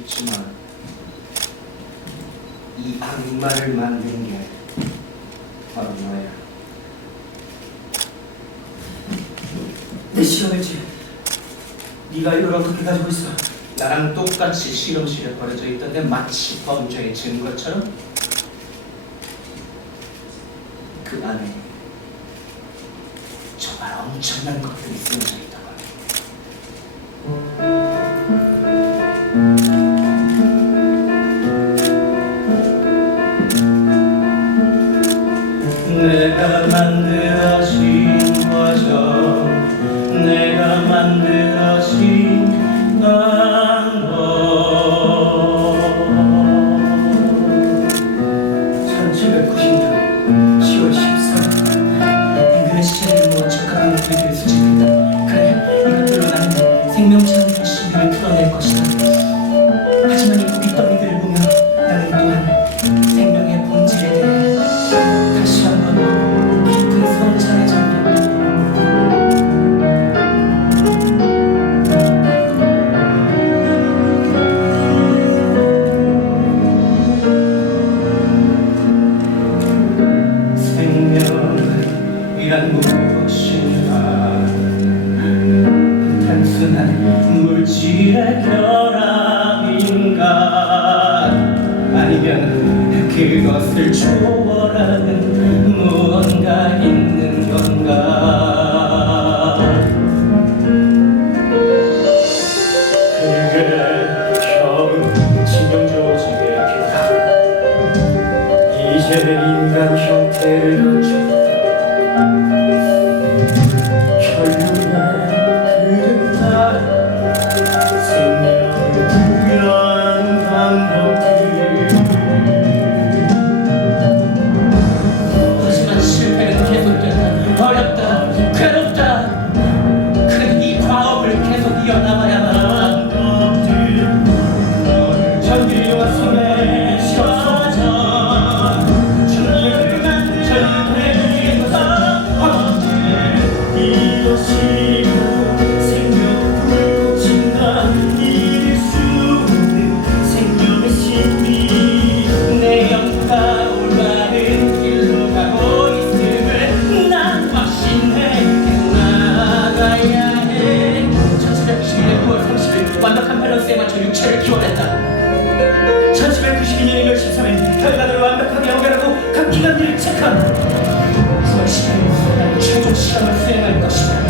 있지만 이 악마를 만든 게 바로 너야. 내 실험했지. 네가 이걸 어떻게 가지고 있어? 나랑 똑같이 실험실에 버려져 있던데 마치 범죄의 증거처럼 그 안에 정말 엄청난 것들이 쓰여져 있다 내가 만들어진 거죠 내가 만들어진 방법. 1790년 10월 14일 생명이란 무엇인가 단순한 물질의 결합인가? 아니면 그것을 초월하는 무언가 있는 건가? 그게 겨우 진영 조직의 결합 이제는 인간 형태를 갖췄 밸런스에 육체를 키워냈다. 1792년 1월 13일 결과를 완벽하게 연결하고 각 기관들을 체크한 9월 12일 난 최종 실험을 수행할 것이다. 12월 27일